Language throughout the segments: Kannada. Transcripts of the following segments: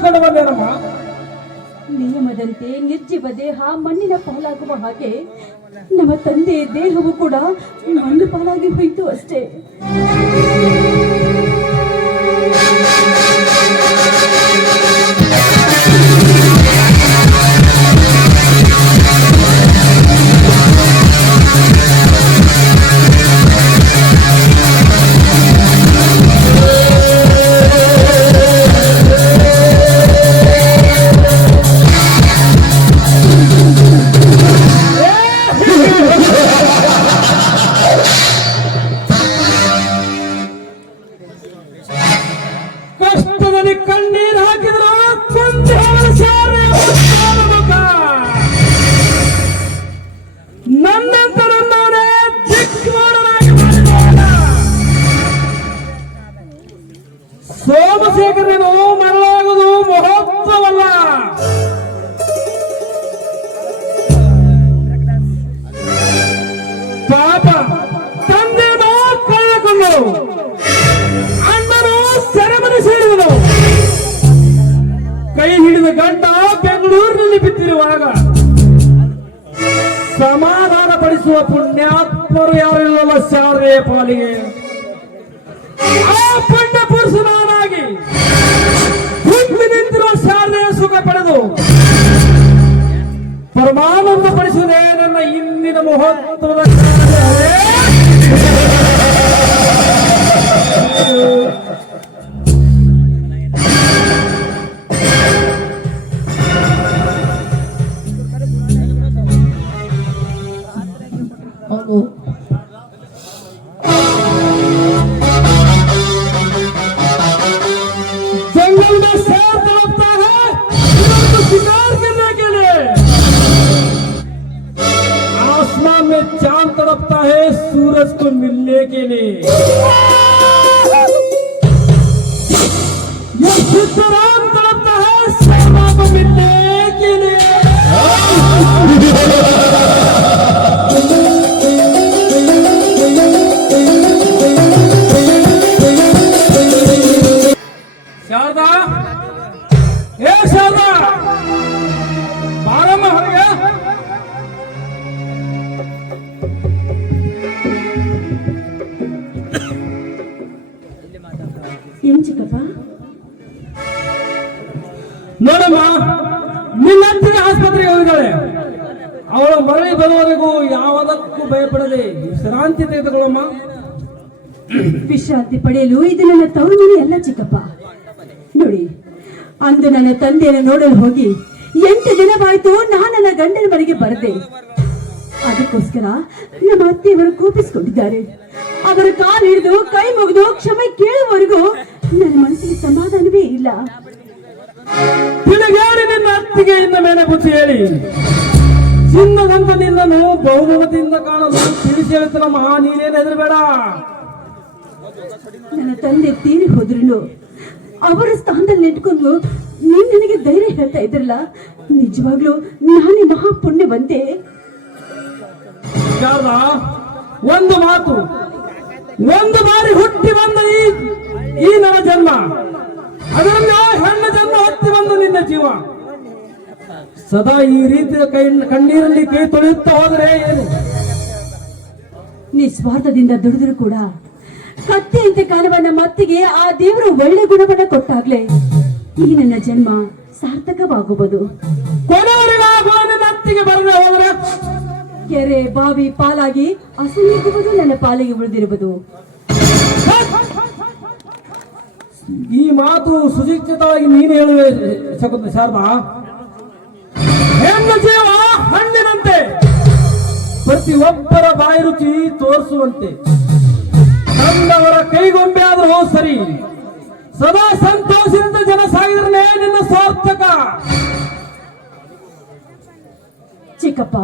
ನಡೆಸಿಕೊಂಡು ಬಂದೇನಮ್ಮ ನಿಯಮದಂತೆ ನಿರ್ಜೀವ ದೇಹ ಮಣ್ಣಿನ ಪಾಲಾಗುವ ಹಾಗೆ ನಮ್ಮ ತಂದೆಯ ದೇಹವು ಕೂಡ ಮಣ್ಣು ಪಾಲಾಗಿ ಹೋಯಿತು ಅಷ್ಟೇ. ಕೈ ಹಿಡಿದ ಗಂಟ ಬೆಂಗಳೂರಿನಲ್ಲಿ ಬಿತ್ತಿರುವಾಗ ಸಮಾಧಾನ ಪಡಿಸುವ ಪುಣ್ಯಾತ್ಮರು ಯಾರು ಶಾರದೆಯ ಶಾರದೆ ಪಾಲಿಗೆ. ಆ ಪುಣ್ಯ ಪುರುಷನಾಗಿ ಹುಟ್ಟಿ ನಿಂತಿರುವ ಶಾರದೆಯ ಸುಖ ಪಡೆದು ಪರಮಾನಂದ ಪಡಿಸುವುದೇ ನನ್ನ ಇಂದಿನ ಮಹತ್ವದ ವಿಶ್ರಾಂತಿ ತೆಗೆದುಕೊಳ್ಳಮ್ಮ. ವಿಶ್ರಾಂತಿ ಪಡೆಯಲು ಇದು ನನ್ನ ತವರುಮನೆ ಅಲ್ಲ ಚಿಕ್ಕಪ್ಪ. ನೋಡಿ ಅಂದು ನನ್ನ ತಂದೆಯನ್ನು ನೋಡಲು ಹೋಗಿ ಎಂಟು ದಿನವಾಯ್ತು ನಾನು ನನ್ನ ಗಂಡನ ಮನೆಗೆ ಬರದೆ. ಅದಕ್ಕೋಸ್ಕರ ನಮ್ಮ ಅತ್ತೆಯವರು ಕೋಪಿಸಿಕೊಂಡಿದ್ದಾರೆ. ಅವರ ಕಾಲು ಹಿಡಿದು ಕೈ ಮುಗಿದು ಕ್ಷಮೆ ಕೇಳುವವರೆಗೂ ನನ್ನ ಮನಸ್ಸಿಗೆ ಸಮಾಧಾನವೇ ಇಲ್ಲ. ನಿನ್ನ ಅತ್ತಿಗೆ ಇನ್ನ ಮೇಲೆ ಬುದ್ಧಿ ಹೇಳಿ. ಚಿನ್ನದಂತ ನಿನ್ನನ್ನು ಬಹುಮತದಿಂದ ಕಾಣಲು ತಿಳಿಸಿ ಮಹಾ ನೀನೇನು ಹೆದರಬೇಡ. ನನ್ನ ತಂದೆ ತೀರಿ ಹೋದ್ರು ಅವರ ಸ್ಥಾನದಲ್ಲಿ ನಿಂತ್ಕೊಂಡು ನೀನ್ ನಿನಗೆ ಧೈರ್ಯ ಹೇಳ್ತಾ ಇದ್ರಲ್ಲ ನಿಜವಾಗ್ಲೂ ನಾನೇ ಮಹಾ ಪುಣ್ಯ ಬಂತೆ ಒಂದು ಮಾತು. ಒಂದು ಬಾರಿ ಹುಟ್ಟಿ ಬಂದ ಈ ಈ ನನ್ನ ಜನ್ಮ. ಅದರಲ್ಲಿ ಹೆಣ್ಣ ಜನ್ಮ ಹುಟ್ಟಿ ಬಂದ ನಿನ್ನ ಜೀವ. ಸದಾ ಈ ರೀತಿಯ ಕೈ ಕಣ್ಣೀರಲ್ಲಿ ಕೈ ತೊಳೆಯುತ್ತಾ ಹೋದರೆ ಏನು? ನಿಸ್ವಾರ್ಥದಿಂದ ದುಡಿದ್ರು ಕೂಡ ಕತ್ತೆಯಂತೆ ಕಾಣುವ ನಮ್ಮ ಅತ್ತಿಗೆ ಆ ದೇವರು ಒಳ್ಳೆ ಗುಣವನ್ನ ಕೊಟ್ಟಾಗ್ಲೇ ಈ ನನ್ನ ಜನ್ಮ ಸಾರ್ಥಕವಾಗುವುದು. ಅತ್ತಿಗೆ ಬರದೆ ಹೋದರೆ? ಕೆರೆ ಬಾವಿ ಪಾಲಾಗಿ ಅಸಲಿಗುವುದು ನನ್ನ ಪಾಲಿಗೆ ಉಳಿದಿರುವುದು. ಈ ಮಾತು ಸುಶಿಕ್ಷಿತವಾಗಿ ನೀನು ಹೇಳುವೆ ಶಾರದಾ. ಹೆಣ್ಣು ಜೀವ ಹಣ್ಣಿನಂತೆ ಪ್ರತಿಯೊಬ್ಬರ ಬಾಯಿ ರುಚಿ ತೋರಿಸುವಂತೆ. ತಂದವರ ಕೈಗೊಂಬೆ ಸರಿ. ಸದಾ ಸಂತೋಷದಿಂದ ಜನ ಸಾಗಿದ್ರೆ ನಿನ್ನ ಸಾರ್ಥಕ. ಚಿಕ್ಕಪ್ಪ,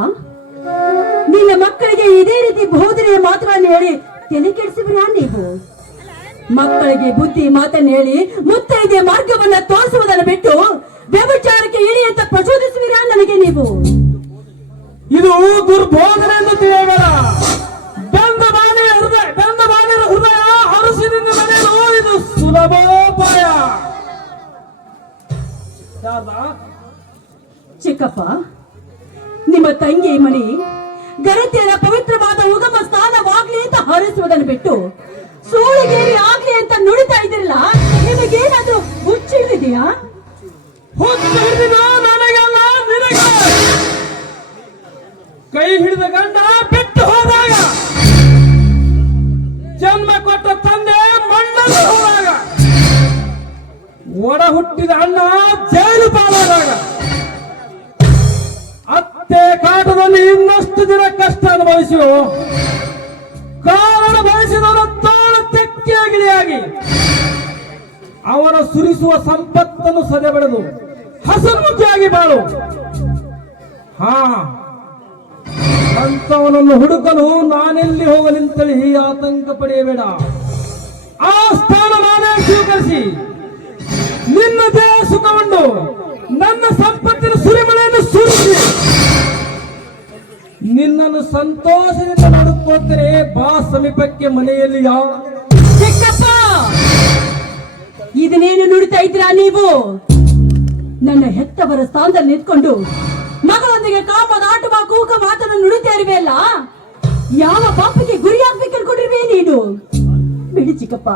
ನಿನ್ನ ಮಕ್ಕಳಿಗೆ ಇದೇ ರೀತಿ ಬೋಧನೆಯ ಮಾತುಗಳನ್ನು ಹೇಳಿ ತಲೆ ಕೆಡಿಸುವಿರಾ ನೀವು. ಮಕ್ಕಳಿಗೆ ಬುದ್ಧಿ ಮಾತನ್ನು ಹೇಳಿ ಮುತ್ತೈದೆ ಮಾರ್ಗವನ್ನ ತೋರಿಸುವುದನ್ನು ಬಿಟ್ಟು ವ್ಯಭಿಚಾರಕ್ಕೆ ಇಳಿ ಅಂತ ಪ್ರಚೋದಿಸುವಿರಾ ನನಗೆ ನೀವು? ಇದು ದುರ್ಬೋಧನೆ ಎಂದು ತಿಳಿಯಬೇಡ. ಬಂದ ಬಾಣಿಯ ಹೃದಯ ಬಂದ ಬಾಣಿಯ ಹೃದಯ ಹರಸಿನಿಂದ ಮನೆಯಲು ಇದು ಸುಲಭೋಪಾಯ. ಶಾರದಾ ಚಿಕ್ಕಪ್ಪ ನಿಮ್ಮ ತಂಗಿ ಮನಿ ಗರತಿಯರ ಪವಿತ್ರವಾದ ಉಗಮ ಸ್ಥಾನವಾಗ್ಲಿ ಅಂತ ಹಾರಿಸುವುದನ್ನು ಬಿಟ್ಟು ಸೂಳಿಗೇರಿ ಆಗ್ಲಿ ಅಂತ ನುಡಿತಾ ಇದ್ದಿರಲ್ಲ ನಿಮಗೇನಾದ್ರೂ ಹುಚ್ಚಿಳಿದಿದೆಯಾ ಹಾ. ಅಂತವನನ್ನು ಹುಡುಕಲು ನಾನೆಲ್ಲಿ ಹೋಗಲಿಂತಳಿ ಆತಂಕ ಪಡೆಯಬೇಡ. ಆ ಸ್ಥಾನ ನಾನೇ ಸ್ವೀಕರಿಸಿ. ನಿನ್ನ ದೇಹ ಸುಖವನ್ನು, ನನ್ನ ಸಂಪತ್ತಿನ ಸುರಿಮಳೆಯನ್ನು ಸುರಿಸಿ. ನಿನ್ನನ್ನು ಸಂತೋಷದಿಂದ ನೋಡುತ್ತೇನೆ ಬಾ ಸಮೀಪಕ್ಕೆ ಮನೆಯಲ್ಲಿ ಯಾವ ಇದನ್ನೇನು ನುಡಿತಾ ಇದ್ದೀರಾ ನೀವು? ನನ್ನ ಹೆತ್ತವರ ಸ್ಥಾನದಲ್ಲಿ ನಿಂತ್ಕೊಂಡು ಮಗಳೊಂದಿಗೆ ಕಾಮದ ಆಟವ ಕೂಕ ಮಾತನ್ನು ನುಡಿತಾ ಇರುವೆಯಲ್ಲ ಯಾವ ಪಾಪಕ್ಕೆ ಗುರಿ ಆಗ್ಬೇಕನ್ಕೊಂಡಿರುವೆ ನೀನು? ಬಿಡಿ ಚಿಕ್ಕಪ್ಪ,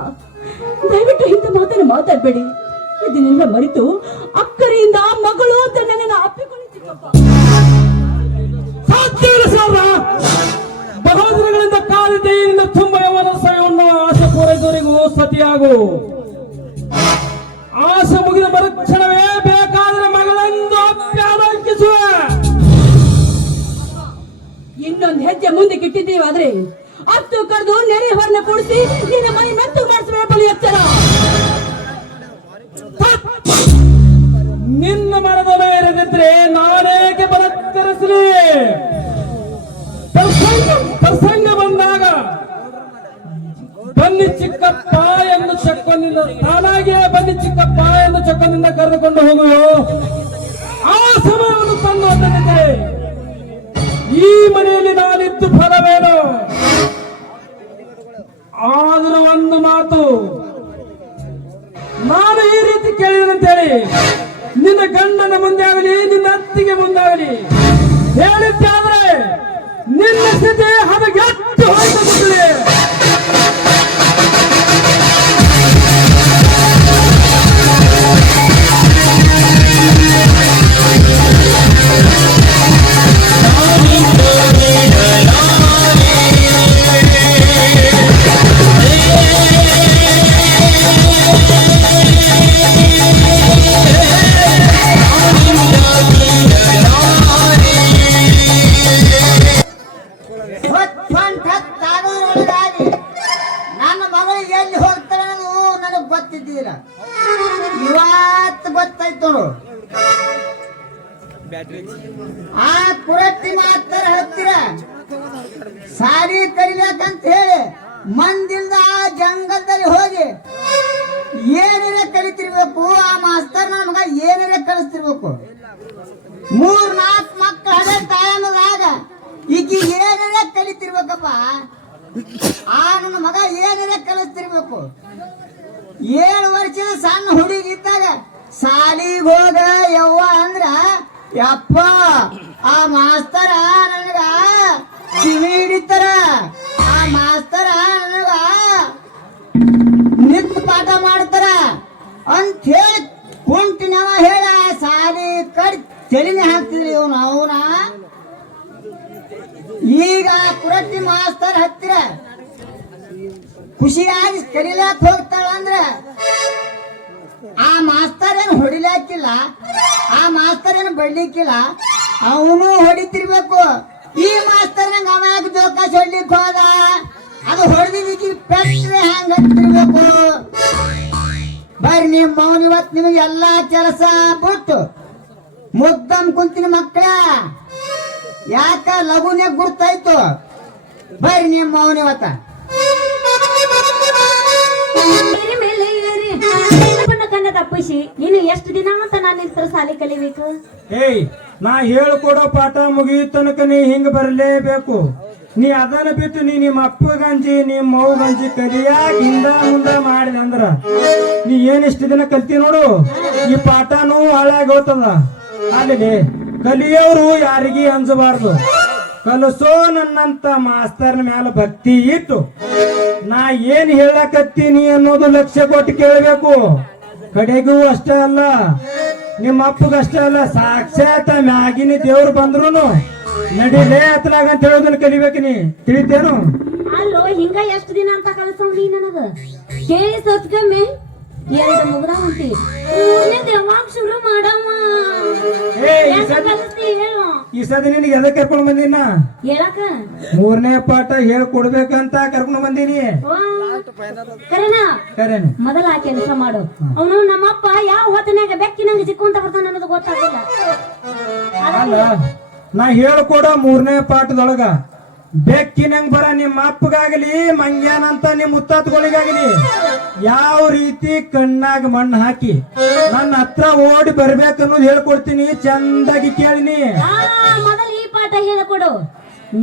ದಯವಿಟ್ಟು ಇಂಥ ಮಾತನ್ನು ಮಾತಾಡಬೇಡಿ. ಇದನ್ನೆಲ್ಲ ಮರೆತು ಅಕ್ಕರಿಯಿಂದ ಮಗಳು ಅಂತ ನನ್ನನ್ನು ಅಪ್ಪಿಕೊಳ್ಳಿ ಚಿಕ್ಕಪ್ಪ. ಬಹೋದರಗಳಿಂದ ಕಾಲಿದೆ ನಿನ್ನ ತುಂಬ ಯವನ ಸಮಯವನ್ನು ಆಸೆ ಪೂರೈಸುವವರೆಗೂ ಸತಿಯಾಗು. ಆಸೆ ಮುಗಿದ ಮರುಕ್ಷಣವೇ ಇನ್ನೊಂದು ಹೆಜ್ಜೆ ಮುಂದಕ್ಕೆ ಇಟ್ಟಿದ್ದೀವಾದ್ರೆ ಅತ್ತು ಕರೆದು ನೆರೆ ಹೊರನ ಕೂಡಿಸಿ ನಿನ್ನ ಮೈ ಮೆತ್ತು ಮಾಡಿಸುವ ಬಲಿ ಎಚ್ಚರ ನಿನ್ನ ಮನದ ಮೇರೆದಿದ್ರೆ ನಾನೇಕೆ ಬಲತ್ಕರಿಸಲಿ ಪ್ರಸಂಗ ಬಂದಾಗ ಬನ್ನಿ ಚಿಕ್ಕಪ್ಪ ಎಂದು ಚಕ್ಕೊಂಡಿಂದ ತಾನಾಗಿಯೇ ಬನ್ನಿ ಚಿಕ್ಕಪ್ಪ ಎಂದು ಚಕ್ಕೊಂಡಿಂದ ಕರೆದುಕೊಂಡು ಹೋಗುವ? ಆ ಸಮಯವನ್ನು ತಂದು ತಂದಿದ್ದೆ ಈ ಮನೆಯಲ್ಲಿ ನಾನಿದ್ದು ಫಲವೇನು? ಆದರೂ ಒಂದು ಮಾತು. ನಾನು ಈ ರೀತಿ ಕೇಳಿದಂತೇಳಿ ನಿನ್ನ ಗಂಡನ ಮುಂದೆ ಆಗಲಿ ನಿನ್ನ ಅತ್ತಿಗೆ ಮುಂದಾಗಲಿ, ಹೇಳಿದ್ದಾದ್ರೆ ನಿನ್ನ ಸ್ಥಿತಿ ಹದಗೆಟ್ಟು ಹೋಗುತ್ತದೆ ಸಾರಿ ಕಲಿಬೇಕಂತ ಹೇಳಿ ಮಂದಿಲ್ದ ಆ ಜಂಗಲ್ದಲ್ಲಿ ಹೋಗಿ ಏನೇನ ಕಲಿತಿರ್ಬೇಕು ಆ ಮಾಸ್ತರ್ ನನ್ನ ಏನೇನ ಕಲಿಸ್ತಿರ್ಬೇಕು. ಮೂರ್ ನಾಲ್ಕು ಮಕ್ಕಳು ಅದೇ ತಾಯಂದಾಗ ಈಗ ಏನೇನ ಕಲಿತಿರ್ಬೇಕಪ್ಪ? ಆ ನನ್ನ ಮಗ ಏನೇನ ಕಲಿಸ್ತಿರ್ಬೇಕು? ಏಳು ವರ್ಷದ ಸಣ್ಣ ಹುಡುಗಿದ್ದಾಗ ಸಾಲಿಗೆ ಹೋಗ ಯವ್ವ ಅಂದ್ರ, ಯಪ್ಪ, ಆ ಮಾಸ್ತರ ನನಗ ಕಿವಿ ಹಿಡಿತಾರ? ಆ ಮಾಸ್ತರ ನಿಂತು ಪಾಠ ಮಾಡ್ತಾರ. ಅಂತ ಹೇಳಿ ಕುಂಟಿನವ ಹೇಳ, ಸಾಲಿ ಕಡ್ ತೆಲಿನೇ ಹಾಕ್ತಿದ್ರಿ ಇವನು, ಅವನ? ಈಗ ಕುರಟ್ಟಿ ಮಾಸ್ತರ್ ಹತ್ತಿರ ಖುಷಿಯಾಗಿ ಕರಿಲಾಕ್ ಹೋಗ್ತಾಳ ಅಂದ್ರ, ಆ ಮಾಸ್ತರ್ ಏನು ಹೊಡಿಲಾಕಿಲ್ಲ, ಆ ಮಾಸ್ತರ್ ಏನು ಬಡ್ಲಿಕ್ಕಿಲ್ಲ ಅವನು ಹೊಡಿತಿರ್ಬೇಕು. ಈ ಮಾಸ್ತರ್ ನಂಗೆ ಅವಾಗ ಜೋಕಾಶ್ ಹೊಡ್ಲಿಕ್ ಹೋದ ಅದು ಹೊಡೆದಿದ್ದಕ್ಕೆ ಪೆಟ್ರೆ ಹ್ಯಾಂಗ ಹತ್ತಿರ್ಬೇಕು? ಬರ್ರಿ ನಿಮ್ಮ ಮೌನ ಇವತ್ತು ನಿಮಗೆ ಎಲ್ಲಾ ಕೆಲಸ ಬಿಟ್ಟು. ಮುದ್ದಂ ಕುಂತಿನ ಮಕ್ಕಳ ಯಾಕ ಲಘುನೇ ಗುರ್ತಾಯ್ತು? ಬರ್ರಿ ನಿಮ್ಮ ಮೌನ ಇವತ್ತ. ತಪ್ಪಿಸಿ. ನೀನು ಎಷ್ಟು ದಿನ ಅಂತ ನಾನು ನಿಂತರ ಸಾಲಿ ಕಲಿಬೇಕು? ಏಯ್ ನಾ ಹೇಳ್ಕೊಡೋ ಪಾಠ ಮುಗಿಯೋ ತನಕ ನೀ ಹಿಂಗ ಬರಲೇಬೇಕು. ನೀ ಅದನ್ನ ಬಿಟ್ಟು ನೀ ನಿಮ್ಮ ಅಪ್ಪ ಗಂಜಿ, ನಿಮ್ಮ ಮೌ ಗಂಜಿ ಕಲಿಯಾಕ ಹಿಂದ ಮುಂದ ಮಾಡಿದೆ ಅಂದ್ರ ನೀ ಏನ್ ಇಷ್ಟ ದಿನ ಕಲ್ತಿ ನೋಡು? ಈ ಪಾಠನೂ ಹಾಳಾಗಿ ಹೋಗ್ತದ ಅಲ್ಲಿ ಕಲಿಯೋರು ಯಾರಿಗಿ ಅಂಜಬಾರ್ದು. ಕಲಸೋ ನನ್ನಂತ ಮಾಸ್ತರ್ನ ಮ್ಯಾಲ ಭಕ್ತಿ ಇಟ್ಟು ನಾ ಏನ್ ಹೇಳಕತ್ತೀನಿ ಅನ್ನೋದು ಲಕ್ಷ್ಯ ಕೊಟ್ಟು ಕೇಳಬೇಕು. ಕಡೆಗೂ ಅಷ್ಟೇ ಅಲ್ಲ. ನಿಮ್ಮ ಅಪ್ಪಗಷ್ಟೇ ಅಲ್ಲ, ಸಾಕ್ಷಾತ್ ಮ್ಯಾಗಿನ ದೇವ್ರು ಬಂದ್ರು ನಡಿಲೇ ಹತ್ಲಾಗ ಅಂತ ಹೇಳೋದನ್ನ ಕಲಿಬೇಕು ನೀ. ತಿಳಿತೇನು? ಅಲ್ಲೋ, ಹಿಂಗ ಎಷ್ಟು ದಿನ ಅಂತ ಕಳ್ಸವ್ ನೀ ನನಗ? ಕೇಳಿ ಸತ್ಕಮ್ಮೆ ಎರಡು ಮುಗ್ದ ಯಾವಾಗ ಶುರು ಮಾಡಮ್ಮ? ಈ ಸದ್ ನಿನಗೆ ಎದಕ್ ಕರ್ಕೊಂಡ್ ಬಂದಿನ ಹೇಳಕ ಮೂರನೇ ಪಾಠ ಹೇಳ್ಕೊಡ್ಬೇಕಂತ ಕರ್ಕೊಂಡ್ ಬಂದೀನಿ. ಕರೆನ? ಕರೇನು. ಮೊದಲ ಆ ಕೆಲಸ ಮಾಡು. ಅವನು ನಮ್ಮಪ್ಪ ಯಾವ ಹೊತ್ತಿನಾಗ ಬೆಕ್ಕಿನಂಗ ಸಿಕ್ಕುವಂತ ಬರ್ತಾನ ಅನ್ನೋದು ಗೊತ್ತಾಗಿಲ್ಲ ಅಲ್ಲ ನಾ ಹೇಳ್ಕೊಡ ಮೂರನೇ ಪಾಠದೊಳಗ ಬೆಕ್ಕಿನಂಗ್ ಬರ ನಿಮ್ಮ ಅಪ್ಪಗಾಗಲಿ, ಮಂಗ್ಯಾನಂತ ನಿಮ್ ಮುತ್ತಾತ್ಗಳಿಗಾಗಲಿ ಯಾವ ರೀತಿ ಕಣ್ಣಾಗ ಮಣ್ಣು ಹಾಕಿ ನನ್ನ ಹತ್ರ ಓಡಿ ಬರ್ಬೇಕನ್ನೋದು ಹೇಳ್ಕೊಡ್ತೀನಿ, ಚಂದಾಗಿ ಕೇಳಿನಿ. ಮೊದಲು ಈ ಪಾಠ ಹೇಳಿಕೊಡು.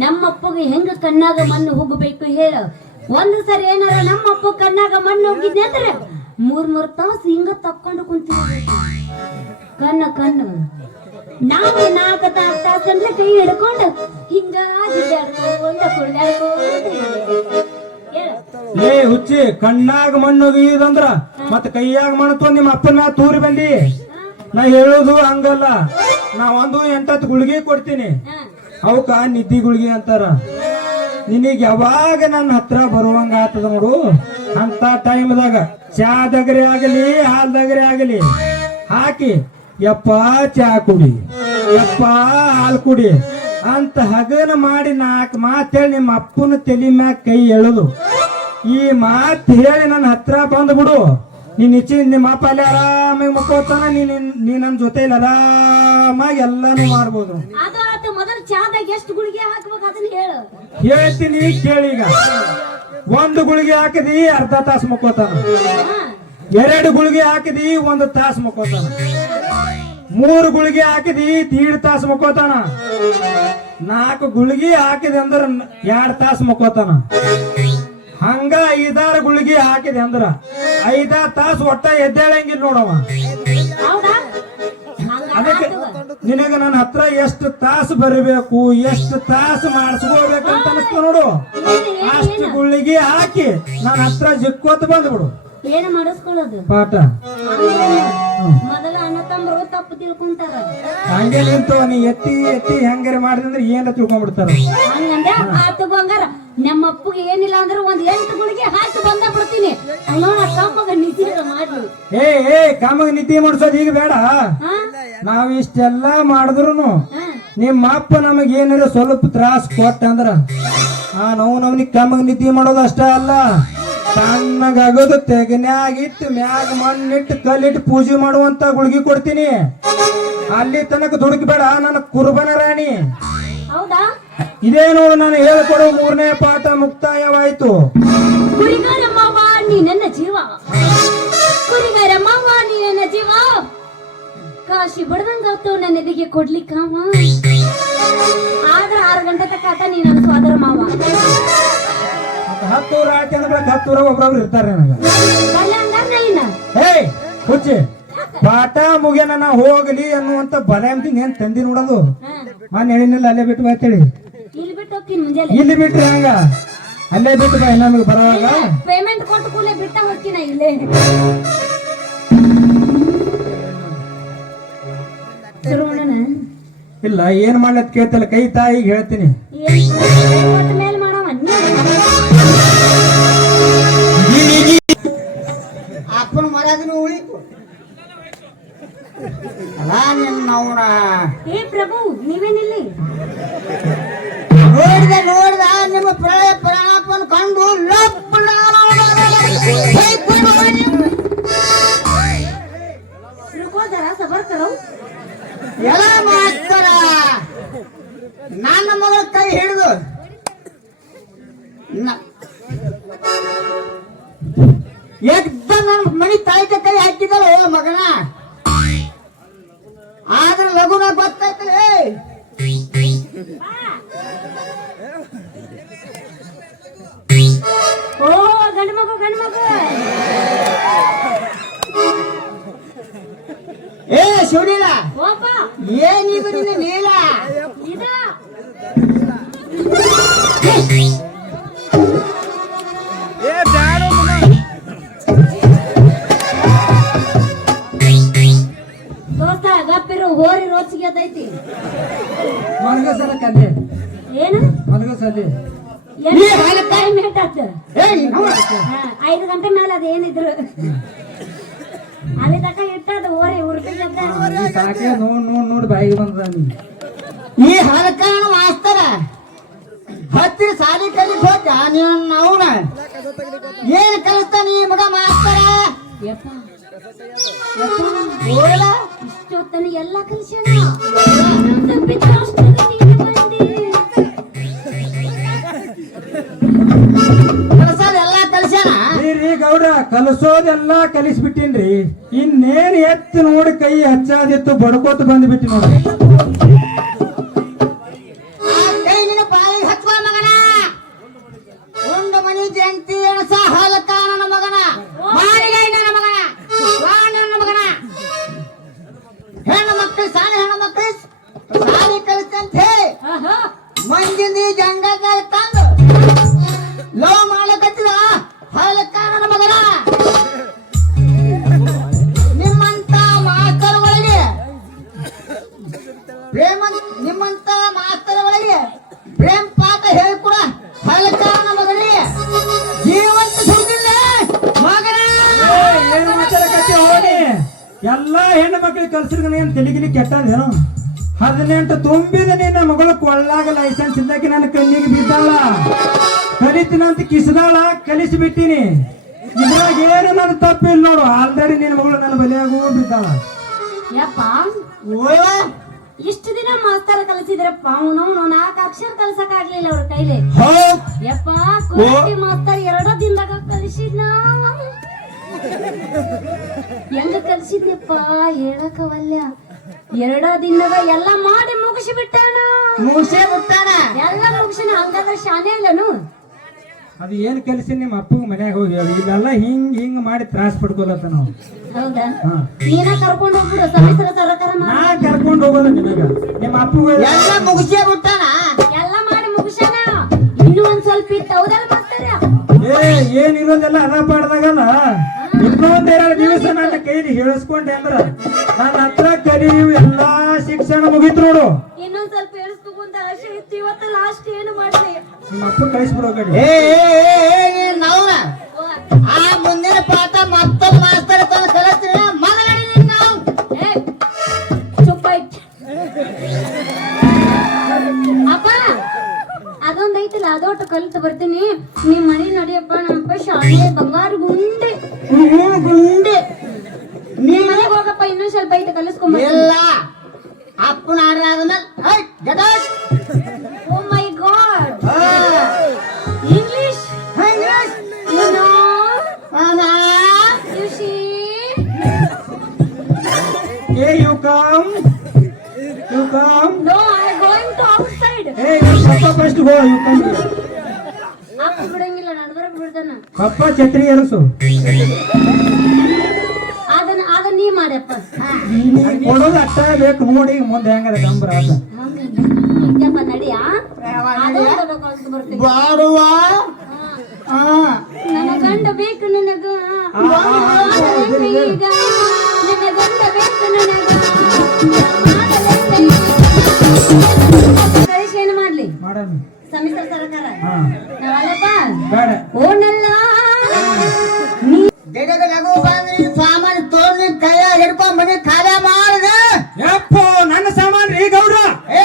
ನಮ್ಮಪ್ಪಗೆ ಹೆಂಗ ಕಣ್ಣಾಗ ಮಣ್ಣು ಹೋಗಬೇಕು ಹೇಳ. ಒಂದು ಸರಿ ಏನಾರ ನಮ್ಮಪ್ಪ ಕಣ್ಣಾಗ ಮಣ್ಣು ಹೋಗಿದ್ದೆ ಅಂದ್ರೆ ಮೂರ್ ಮೂರ್ ತಾಸು ಹಿಂಗ ತಕ್ಕೊಂಡು ಕುಂತಿರ್ಬೇಕು. ಕಣ್ಣು ಕಣ್ಣು. ನಾವು ನಾಲ್ಕು ತಾಸು ತಾಸು ಅಂದ್ರೆ ಕೈ ಹಿಡ್ಕೊಂಡು ಹಿಂಗ ಜಿಡ್ಡಾಡ್ಕೊಂಡ ಲೇ ಹುಚ್ಚಿ ಕಣ್ಣಾಗ ಮಣ್ಣು ಬೀದಂದ್ರ ಮತ್ತೆ ಕೈಯಾಗ ಮಣ್ಣು ತೋ ನಿಮ್ಮ ಅಪ್ಪನ ತೂರಿ ಬಂದಿ. ನಾ ಹೇಳೋದು ಹಂಗಲ್ಲ. ನಾ ಒಂದು ಎಂಟತ್ತು ಗುಳಿಗೆ ಕೊಡ್ತೀನಿ. ಅವಕ ಅವಕ್ಕ ನಿದ್ದಿ ಗುಳಿಗೆ ಅಂತಾರ. ನಿನಗ್ ಯಾವಾಗ ನನ್ನ ಹತ್ರ ಬರುವಂಗ ಆತದ ನೋಡು. ಅಂತ ಟೈಮ್ದಾಗ ಚಾದಗರೆ ಆಗಲಿ ಹಾಲ್ದಗರೆ ಆಗಲಿ. ಹಾಕಿ ಯಪ್ಪ ಚಾ ಕುಡಿ ಯಪ್ಪ ಹಾಲು ಕುಡಿ ಅಂತ ಹಗನ ಮಾಡಿ ನಾಲ್ಕು ಮಾತು ಹೇಳಿ ನಿಮ್ಮ ಅಪ್ಪನ ತಲೆ ಮ್ಯಾಗ ಕೈ ಎಳೆದು ಈ ಮಾತು ಹೇಳಿ ನನ್ನ ಹತ್ರ ಬಂದ್ಬಿಡು ನೀನ್ ಇಚ್ಚಿ ನಿಮ್ಮ ಅಪ್ಪ ಅಲ್ಲಿ ಆರಾಮಾಗಿ ಮಕ್ಕೋತಾನ ನೀನ್ ನೀ ನನ್ನ ಜೊತೆಲಿ ಆರಾಮಾಗಿ ಎಲ್ಲಾನು ಮಾಡ್ಬೋದು. ಹೇಳ್ತೀನಿ ಕೇಳಿ ಈಗ. ಒಂದು ಗುಳಿಗೆ ಹಾಕಿದಿ ಅರ್ಧ ತಾಸು ಮಕ್ಕೋತಾನ. ಎರಡು ಗುಳಿಗೆ ಹಾಕಿದಿ ಒಂದು ತಾಸು ಮಕ್ಕೋತಾನ. ಮೂರು ಗುಳಿಗೆ ಹಾಕಿದಿ ದೀಡ್ ತಾಸು ಮಕ್ಕೋತಾನ. ನಾಲ್ಕು ಗುಳಿಗೆ ಹಾಕಿದೆ ಅಂದ್ರ ಎರಡ್ ತಾಸು ಮಕ್ಕೋತಾನ. ಹಂಗ ಐದಾರು ಗುಳಿಗೆ ಹಾಕಿದೆ ಅಂದ್ರ ಐದಾರು ತಾಸು ಒಟ್ಟ ಎದ್ದೇಳಂಗಿಲ್ಲ ನೋಡವ ಅದಕ್ಕೆ ನಿನಗ ನನ್ನ ಹತ್ರ ಎಷ್ಟು ತಾಸು ಬರಬೇಕು ಎಷ್ಟು ತಾಸು ಮಾಡಿಸ್ಕೋಬೇಕಂತ ಅನಿಸ್ತು ನೋಡು. ಅಷ್ಟು ಗುಳಿಗೆ ಹಾಕಿ ನನ್ನ ಹತ್ರ ಜಿಕ್ಕೋತ ಬಂದ್ಬಿಡು. ಏನು ಮಾಡಿಸ್ಕೊಳ್ಳೋದು? ಪಾಠ. ತಮ್ಮರು ತಪ್ಪು ತಿಳ್ಕೊಂತಾರ. ಹಂಗೆ ನಿಂತು ನೀ ಎತ್ತಿ ಎತ್ತಿ ಹೆಂಗಾರ ಮಾಡಿದ್ರೆ ಏನ ತಿಳ್ಕೊಂಡ್ಬಿಡ್ತಾರ ಹಂಗಂದ್ರೆ ಆತು ಬಂಗಾರ ನಮ್ಮ ಅಪ್ಪಗೆ ಏನಿಲ್ಲ ಅಂದ್ರೆ ಒಂದ್ ಎಂಟು ಗುಳಿಗೆ ಹಾಕಿ ಬಂದ ಬಿಡ್ತೀನಿ. ಏ ಏ ಕಾಮಗ ಮಾಡ್ಸೋದು ಈಗ ಬೇಡ. ನಾವ್ ಇಷ್ಟೆಲ್ಲಾ ಮಾಡಿದ್ರು ನಿಮ್ಮ ಅಪ್ಪ ನಮಗ್ ಏನಾರ ಸ್ವಲ್ಪ ತ್ರಾಸ್ ಕೊಟ್ಟ ಅಂದ್ರ ಆ ನಾವು ನಮ್ನಿಗೆ ಕಮ್ಮಗ್ ನಿದ್ದೆ ಮಾಡೋದು ಅಷ್ಟೇ ಅಲ್ಲ. ತಣ್ಣಗಾಗೋದು ತೆಗನ್ಯಾಗಿಟ್ಟು ಮ್ಯಾಗ ಮಣ್ಣಿಟ್ಟು ಕಲ್ಲಿಟ್ಟು ಪೂಜೆ ಮಾಡುವಂತ ಗುಳ್ಗಿ ಕೊಡ್ತೀನಿ. ಅಲ್ಲಿ ತನಕ ದುಡುಕ್ಬೇಡ ನನ್ನ ಕುರ್ಬನ ರಾಣಿ. ಹೌದಾ? ಇದೇ ನೋಡು ನಾನು ಹೇಳ್ಕೊಡೋ ಮೂರನೇ ಪಾಠ ಮುಕ್ತಾಯವಾಯ್ತು. ನೀ ನನ್ನ ಜೀವ. ನೀ ನನ್ನ ಜೀವ. ಕಾಶಿ ಬಡ್ದಂಗಾತು ನನ್ನ ಎದೆಗೆ ಕೊಡ್ಲಿಕ್ಕಾವ ಆದ್ರ ಆರು ಗಂಟೆ ತಕ್ಕ ನೀ ನನ್ನ ಸೋದರ ಮಾವ ಹತ್ತು ಆಯ್ತು ಅಂದ್ರೆ ಹತ್ತು ಊರಾಗ ಒಬ್ರೊಬ್ರು ಇರ್ತಾರೆ ನನಗ. ಇನ್ನ ಹುಚ್ಚಿ. ಪಾಠ ಮುಗಿಯನ ನಾ ಹೋಗಲಿ ಅನ್ನುವಂತ ಬಲೆ ಅಂತೀನಿ ಏನ್ ತಂದಿ ನೋಡೋದು. ನಾನು ಹೇಳಿನಿಲ್ಲ ಅಲ್ಲೇ ಬಿಟ್ಟು ಬಾಯ್ತೇಳಿ ಇಲ್ಲಿ ಬಿಟ್ರಿ ಹಂಗ? ಅಲ್ಲೇ ಬಿಟ್ಟು ಬಾ ನಮಗೆ ಬರೋವಾಗ. ಪೇಮೆಂಟ್ ಕೊಟ್ಟು ಇಲ್ಲ, ಏನ್ ಮಾಡ್ಲತ್ ಕೇಳ್ತಲ್ಲ, ಕೈ ತಾಯಿಗೆ ಹೇಳ್ತೀನಿ. ಅಪ್ಪನ ಮರ್ಯಾದನೂ ಉಳಿತು. ಅಲ್ಲ ನಿನ್ನವನ ಏ ಪ್ರಭು ನೀವೇನಿಲ್ಲಿ? ನೋಡಿದ ನೋಡಿದ. ನಿಮ್ಮ ಪ್ರಳಯ ಪ್ರಣಾಪನ ಕಂಡು ಲಪ್ಪು ರುಕೋದರ ಸಬರ್ ಕರೋ ಎಲ್ಲ ಮಾಸ್ತರ. ನನ್ನ ಮಗಳ ಕೈ ಹಿಡಿದು. ಎಕ್ದಮ್ ನನ್ನ ಮನಿ ತಾಯಿ ಕೈ ಹಾಕಿದಲ್ಲ ಓ ಮಗನ? ಆದ್ರೆ ಲಗುನ ಗೊತ್ತಾಯ್ತಲ್ಲ ಓ ಗಂಡ ಮಗು ಗಂಡ ಮಗು! ಏ ಶಿವನಿಲ್ಲ ಏನ್ ಇವರಿಂದ ಸಾಕೆ ನೋಡ್ ನೋಡ್ ನೋಡಿ ಬಾಯಿಗೆ ಬಂದ ನೀ ಈ ಹರಕಾಣ ಮಾಸ್ತರ ಹತ್ತಿರ ಸಾಲಿ ಕಲಿ ಹೋಗ ನೀನ್ ಅವನ? ಏನ್ ಕಲಿಸ್ತಾನ ಈ ಮಗ ಮಾಸ್ತರ? ಇಷ್ಟೊತ್ತನ ಎಲ್ಲ ಕಲ್ಸ್ಯಾನ? ಗೌಡ ಕಲಸೋದೆಲ್ಲ ಕಲಿಸ್ಬಿಟ್ಟಿನ್ರಿ. ಇನ್ನೇನ್ ಎತ್ತು ನೋಡಿ ಕೈ ಹಚ್ಚಾದಿತ್ತು ಬಡ್ಕೋತ ಬಂದ್ಬಿಟ್ಟಿ ನೋಡಿ ಆ ಕೈ ಕೆಟ್ಟದೇನು ಹದಿನೆಂಟು ತುಂಬಿದ ನಿನ್ನ ಮಗಳು ಕೊಳ್ಳಾಗ ಲೈಸೆನ್ಸ್ ಇದ್ದಕ್ಕೆ ನನ್ನ ಕಣ್ಣಿಗೆ ಬಿದ್ದಾಳ ಕಲಿತೀನಂತ ಕಿಸದಾಳ ಕಲಿಸಿಬಿಟ್ಟಿನಿ. ಇದ್ರಾಗ ಏನು ನನ್ನ ತಪ್ಪಿಲ್ಲ ನೋಡು ಆಲ್ರೆಡಿ ನಿನ್ನ ಮಗಳು ನನ್ನ ಬಲಿಯಾಗೂ ಬಿದ್ದಾಳ. ಯಪ್ಪ ಓಯೋ ಇಷ್ಟು ದಿನ ಮಾಸ್ತರ ಕಲಿಸಿದ್ರಪ್ಪ ಅವನು ನಾಲ್ಕು ಅಕ್ಷರ ಕಲ್ಸಕ್ ಆಗ್ಲಿಲ್ಲ ಅವ್ರ ಕೈಲಿ. ಯಪ್ಪ ಕೋಟಿ ಮಾಸ್ತರ್ ಎರಡ ದಿನದಾಗ ಕಲಿಸಿದ್ನ? ಹೆಂಗ ಕಲಿಸಿದ್ನಪ್ಪ ಹೇಳಕವಲ್ಯ ಎರಡ ದಿನದಾಗ ಎಲ್ಲ ಮಾಡಿ ಮುಗಿಸಿ ಬಿಟ್ಟಾನ ಮುಗಿಸೇ ಬಿಟ್ಟಾನ ಎಲ್ಲ ಮುಗಿಸಿನ ಹಂಗಾದ್ರೆ ಶಾನೆ ಇಲ್ಲನು ಅದು ಏನ್ ಕೆಲಸ ನಿಮ್ಮ ಅಪ್ಪ ಮನ್ಯಾಗ ಹೋಗಿ ಹೇಳು. ಇಲ್ಲೆಲ್ಲ ಹಿಂಗ್ ಹಿಂಗ್ ಮಾಡಿ ತ್ರಾಸ್ ಪಡ್ಕೊಲತ್ತ ನಾವು. ಹೌದಾ? ಹಾ. ನೀನ ಕರ್ಕೊಂಡು ಹೋಗ್ಬಿಡು ಸಮಿಶ್ರ ಸರ್ಕಾರ ನಾ ಕರ್ಕೊಂಡು ಹೋಗೋದು ನಿಮಗ ನಿಮ್ಮ ಅಪ್ಪಗೆ ಎಲ್ಲ ಮುಗಿಸೇ ಬಿಟ್ಟಾನ? ಎಲ್ಲ ಮಾಡಿ ಮುಗಿಸ್ಯಾನ? ಇನ್ನು ಒಂದ್ ಸ್ವಲ್ಪ ಇತ್ತು ಹೌದಲ್ಲ ಏನಿರೋದೆಲ್ಲ ಅದ ಪಾಡ್ದಾಗಲ್ಲ ಇನ್ನೊಂದ್ ಎರಡು ದಿವಸ ನನ್ನ ಕೈಲಿ ಹೇಳಿಸ್ಕೊಂಡೆ ಅಂದ್ರ ನನ್ನ ಹತ್ರ ಕಲಿಯು ಎಲ್ಲಾ ಶಿಕ್ಷಣ ಮುಗಿತು ನೋಡು. ಇನ್ನೊಂದ್ ಸ್ವಲ್ಪ ಹೇಳಿಸ್ಕೊಂತ ಆಸೆ ಇತ್ತು. ಇವತ್ತು ಲಾಸ್ಟ್ ಏನು ಮಾಡ್ಲಿ? ನಿಮ್ಮ ಅಪ್ಪ ಕಳಿಸ್ಬಿಡೋ ಕಡೆ ಆ ಮುಂದಿನ ಪಾಠ ಮತ್ತೊಂದು ಮಾಸ್ತರ್ ಅದೊಂದ್ ಐತಿಲ್ಲ ಅದೊಟ್ಟು ಕಲಿತು ಬರ್ತೀನಿ ನಿಮ್ ಮನೆ ನಡಿಯಪ್ಪ ನಮ್ಮಪ್ಪ ಶಾಲೆ ಬಂಗಾರ ಗುಂಡೆ ಹ್ಞೂ ಗುಂಡಿ ನಿಮ್ ಮನೆಗೆ ಹೋಗಪ್ಪ ಇನ್ನೊಂದ್ ಸ್ವಲ್ಪ ಐತೆ ಕಲಿಸ್ಕೊಂಬ ಇಲ್ಲ ಅಪ್ಪನ ಆಡ್ರ ಆದ್ಮೇಲೆ ಹೈ get out. Oh my god ಆ, ಇಂಗ್ಲಿಷ್ ಹಂಗೆ ಯು ನೋ ಅಣ್ಣ. ಯು ಸಿ ಏ you come you come no ಬಿಡಂಗಿಲ್ಲ ನಡ್ಬರಕ್ ಬಿಡ್ತಾನ. ಪಪ್ಪ ಛತ್ರಿ ಎರಸು ಅದನ್ನ ನೀ ಮಾಡ್ಯಪ್ಪ ಕೊಡೋದು ಅಷ್ಟ ಬೇಕು ನೋಡಿ ಮುಂದೆ ಹೆಂಗದ ಗಂಬ್ರ ಹಂಗಪ್ಪ ನಡಿಯಾ ನನ್ನ ಗಂಡ ಬೇಕು ನನಗ. ಈಗ ನನ್ನ ಗಂಡ ಬೇಕು ನನಗ. ಕಳಿಸಿ ಏನು ಮಾಡೋಣ ಸಮ್ಮಿಶ್ರ ಸರ್ಕಾರ. ಹಾ. ನಾವಲ್ಲಪ್ಪ ಬೇಡ. ಓನಲ್ಲ. ಬಂದ್ರಿ ಸಾಮಾನು ತೋರ್ನಿ ಕೈಯಾಗ ಹಿಡ್ಕೊಂಡ್ ಖಾಲಿ ಮಾಡಿದ. ಯಪ್ಪ ನನ್ನ ಸಾಮಾನ್ ರೀ ಗೌಡ ಏ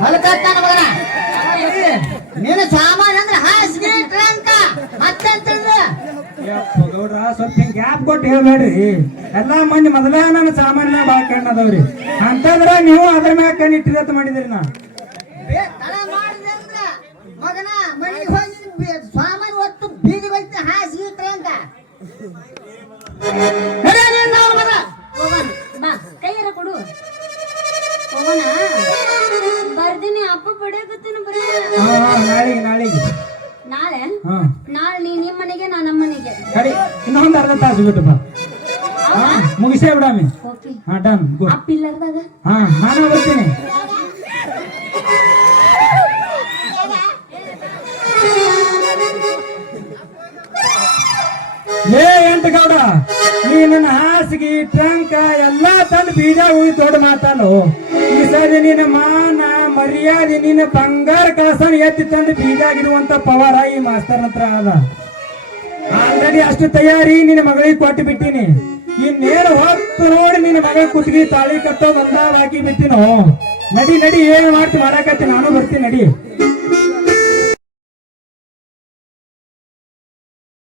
ಹೊಲಕತ್ತಾನ ಮಗನ. ನಿನ್ನ ಸಾಮಾನು ಅಂದ್ರೆ ಹಾಸಿಗೆ ಟ್ರಂಕ ಮತ್ತೆ ಯಪ್ಪ ಗೌಡ್ರ ಸ್ವಲ್ಪ ಹಿಂಗ್ ಗ್ಯಾಪ್ ಕೊಟ್ಟು ಹೇಳ್ಬೇಡ್ರಿ. ಎಲ್ಲಾ ಮಂದಿ ಮೊದಲ ನನ್ನ ಸಾಮಾನ್ಯ ಬಾಳ ಕಣ್ಣದವ್ರಿ. ಅಂತಂದ್ರ ನೀವು ಅದ್ರ ಮ್ಯಾಗ ಕಣ್ಣಿಟ್ಟಿರತ್ ಅಂತ ಮಾಡಿದ್ರಿ ನಾ ತಡ ಮಾಡಿದೆ ಅಂದ್ರ ಮಗನ ಮನೆಗೆ ಹೋಗಿ ಬಿ- ಸಾಮಾನು ಒಟ್ಟು ಬಾ ಕೈಯರ ಕೊಡು. ಹೋಗೋಣ ಬರ್ದಿನಿ ಅಪ್ಪ ಪಡೆಯಕತ್ತೀನಿ ಬರೀ? ಹಾ ನಾಳೆ ನಾಳೆ? ಹಾ. ನಾಳೆ ನೀ ನಿಮ್ಮ ಮನೆಗೆ ಕ್ಲಾಸ್ ಬಿಟ್ಟು ಬಾ. ಹಾ ಮುಗಿಸೇ ಬಿಡಾಮಿ. ಹಾ ಡನ್ ಗುಡ್ ಹಾ ನಾನು ಬರ್ತೀನಿ. ನನ್ನ ಹಾಸಿಗೆ, ಟ್ರಂಕ ಎಲ್ಲಾ ತಂದು ಬೀಜ ಹೋಗಿ ದೊಡ್ಡ ಮಾತಾನು ಈ ಸರಿ ನಿನ್ನ ಮಾನ, ಮರ್ಯಾದೆ, ನಿನ್ನ ಬಂಗಾರ ಕಳಸನ ಎತ್ತಿ ತಂದು ಬೀಜಾಗಿರುವಂತ ಪವಾರ ಈ ಮಾಸ್ತರ್ ಹತ್ರ ಅದ. ಆಲ್ರೆಡಿ ಅಷ್ಟು ತಯಾರಿ ನಿನ್ನ ಮಗಳಿಗೆ ಕೊಟ್ಟು ಬಿಟ್ಟಿನಿ. ಇನ್ನೇನು ಹೊತ್ತು ನೋಡಿ ನಿನ್ನ ಮಗಳ ಕುತ್ತಿಗೆ ತಾಳಿ ಕತ್ತೋ ಒಂದಾದ ಹಾಕಿ ಬಿಟ್ಟಿನೋ. ನಡಿ ನಡಿ, ಏನ್ ಮಾಡ್ತಿ ಮಾಡಾಕತ್ತಿ? ನಾನು ಬರ್ತೀನಿ, ನಡಿ.